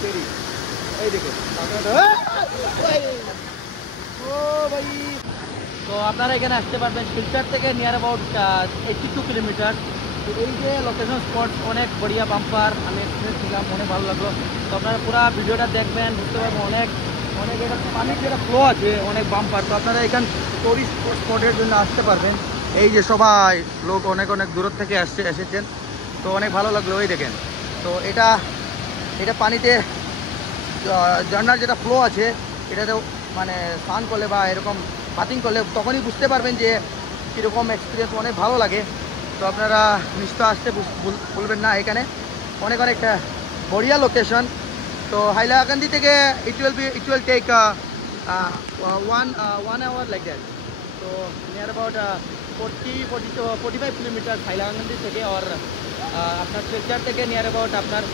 ফেরি এই দেখে তো আপনারা এখানে আসতে পারবেন শিলচর থেকে নিয়ার অ্যাবাউট 82 কিলোমিটার। তো এই যে লোকেশন স্পট অনেক বড়িয়া বাম্পার, আমি এক্সপিরিয়েন্স ছিলাম, অনেক ভালো লাগলো। তো আপনারা পুরো ভিডিওটা দেখবেন, বুঝতে পারবেন অনেক অনেক এটা পানির যেটা ফ্লো আছে অনেক বাম্পার। তো আপনারা এখান টুরিস্ট স্পটের জন্য আসতে পারবেন। এই যে সবাই লোক অনেক অনেক দূর থেকে এসেছেন, তো অনেক ভালো লাগলো। ওই দেখেন, তো এটা পানিতে ঝর্নার যেটা ফ্লো আছে এটাতে মানে স্নান করলে বা এরকম বাথিং করলে তখনই বুঝতে পারবেন যে কীরকম এক্সপিরিয়েন্স, অনেক ভালো লাগে। তো আপনারা নিশ্চয় আসতে বলবেন না, এখানে অনেক অনেক বড়িয়া লোকেশন। তো হাইলাকান্দি থেকে it will take 1 hour like that. তো নিয়ার অ্যাবাউট 45 কিলোমিটার হাইলাকান্দি থেকে। আর আপনার শিলচর থেকে নিয়ার অ্যাবাউট আপনার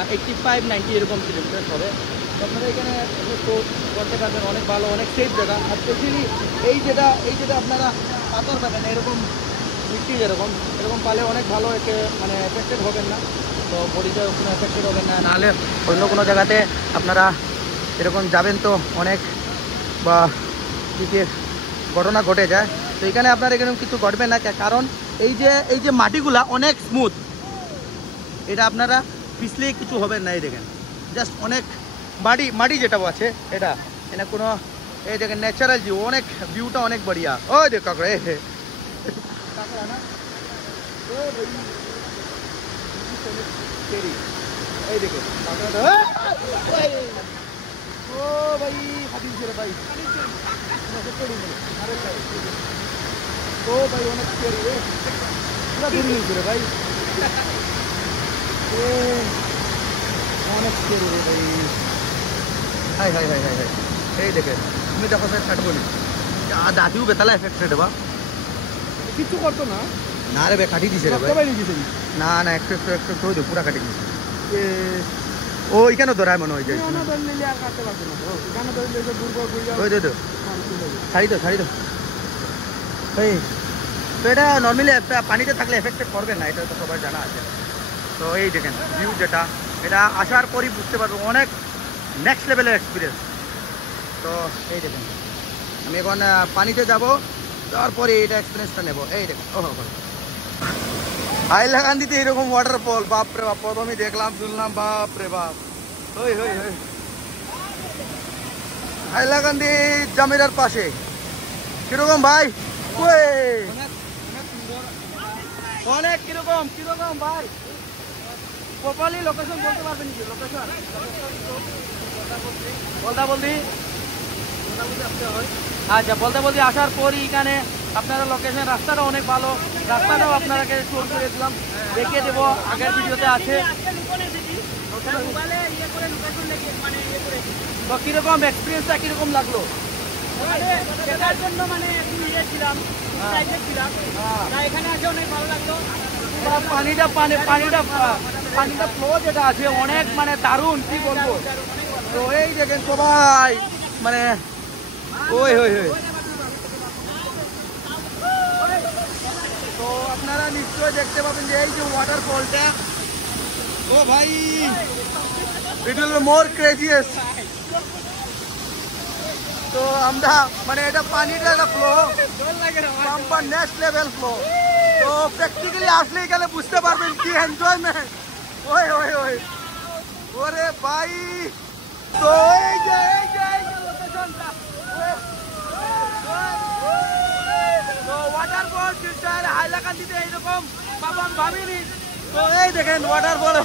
85-90 এরকম কিলোমিটার হবে। তো আপনারা এখানে করতে পারবেন, অনেক ভালো, অনেক সেফ জায়গা। আর স্পেশালি এই যেটা আপনারা পাথর পাবেন এরকম মিট্টি এরকম পালে অনেক ভালো, একে মানে এফেক্টেড হবেন না। তো বডিতে কোনো এফেক্টেড হবেন না। নাহলে অন্য কোনো জায়গাতে আপনারা এরকম যাবেন তো অনেক বা কিছু ঘটনা ঘটে যায়। তো এখানে আপনার এখানে কিছু ঘটবে না, কারণ এই যে মাটিগুলা অনেক স্মুথ, এটা আপনারা পিছলে কিছু হবেন না। এই দেখেন জাস্ট অনেক মাটি যেটা আছে এটা কোনো এই দেখেন ন্যাচারাল ভিউ, অনেক ভিউটা অনেক বড়িয়া। ওই দেখ কাকড়া কাকড়া না এই দেখে কাকড়াটা ও ভাই হাতি রে ভাই ও ভাই অনেক পুরা দূর নিয়েছে রে ভাই, অনেক রে ভাই। High high high high high এই দেখে তুমি দেখো স্যার কাটবো নি দাদিও বেতালা এফেক্টেড বা কিছু করতো না। না রে ভাই কাটি দিছে রে ভাই, না না একটু হয়ে দে, পুরা কাটি দিছে। ও এখানে ধরায় মনে হয় যায় ছাড়ি দো ভাই। তো এটা নর্মালি পানিতে থাকলে এফেক্টেড করবে না, এটা তো সবার জানা আছে। তো এই দেখেন ভিউ যেটা, এটা আসার পরই বুঝতে পারবো, অনেক নেক্সট লেভেলের এক্সপিরিয়েন্স। তো এই দেখেন আমি এখন পানিতে যাব, তারপরে এটা এক্সপিরিয়েন্সটা নেব। এই দেখেন হাইলাকান্দিতে এরকম ওয়াটারফল, বাপরে বাপ, প্রথমে দেখলাম শুনলাম, বাপরে বাপ। ওই হাইলাকান্দি জামিরার পাশে কিরকম ভাই? অনেক কিরকম ভাই, প্রপারলি লোকেশন বলতে পারবেন কি? লোকেশন বলতে আসার পরই এখানে আপনারা লোকেশন, রাস্তাটা অনেক ভালো, রাস্তাটাও আপনাকে শোর করে দিলাম, দেখিয়ে দেবো, আগের ভিডিওতে আছে। তো কিরকম এক্সপিরিয়েন্সটা কিরকম লাগলো? সেটার জন্য মানে ছিলাম, এখানে আসে অনেক ভালো লাগলো। পানিটা ফ্লো যেটা আছে অনেক মানে দারুণ, কি বলবো। তো এই দেখেন সবাই মানে তো আপনারা নিশ্চয়ই দেখতে পাবেন যে এই যে ওয়াটারফলটা, ও ভাই ইট উইল বি মোর ক্রেজিয়াস। তো আমরা মানে এটা পানিটা একটা flow, bumper next level flow. তো প্র্যাকটিক্যালি আসলে এখানে বুঝতে পারবেন কি এনজয়মেন্ট। ওরে ভাই, তো এই যে লোকেশনটা, তো ওয়াটারফল শিলচর হাইলাকান্দিতে এইরকম পাবন ভাবিনি। তো এই দেখেন ওয়াটারফল,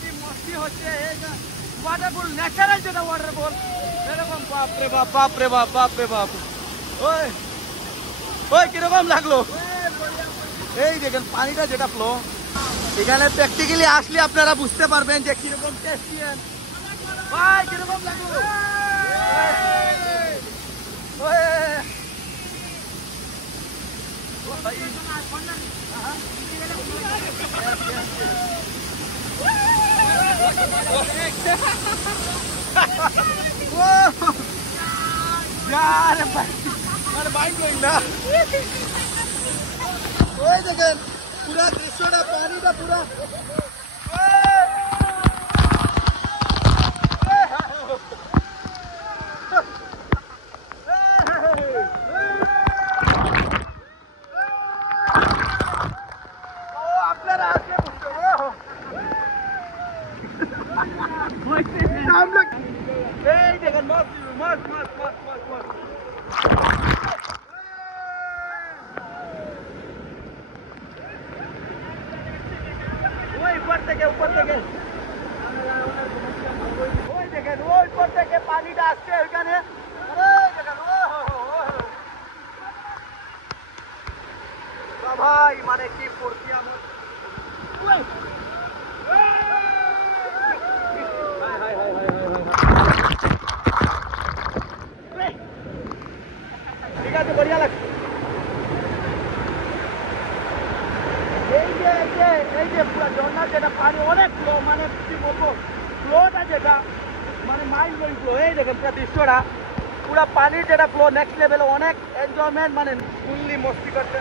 কি মস্তি হচ্ছে ওয়াটারফল, ন্যাচারাল যেটা ওয়াটারফল এরকম। বাপরে বাপ ওই কিরকম লাগলো? এই দেখেন পানিটা যেটা ফ্লো, এখানে প্র্যাকটিক্যালি আসলে আপনারা বুঝতে পারবেন যে কিরকম টেস্টি ভাই, কিরকম লাগলো। यार भाई ना ওই দেখেন পুরা দৃশ্যটা, পানিটা পুরা থেকে ওই দেখেন ওই উপর থেকে পানিটা আসছে ওইখানে দেখেন ভাই মানে কি ফুর্তি আমার ঠিক আছে বঢ়িয়া লাগছে এই যে পুরো ঝর্ণার যেটা পানি অনেক ফ্লো মানে কি বলবো ফ্লোটা যেটা মানে মাইন্ড ব্লোয়িং ফ্লো এই দেখেন পুরো দৃশ্যটা পুরো পানির যেটা ফ্লো নেক্সট লেভেলে অনেক এনজয়মেন্ট মানে ফুললি মস্তি করতে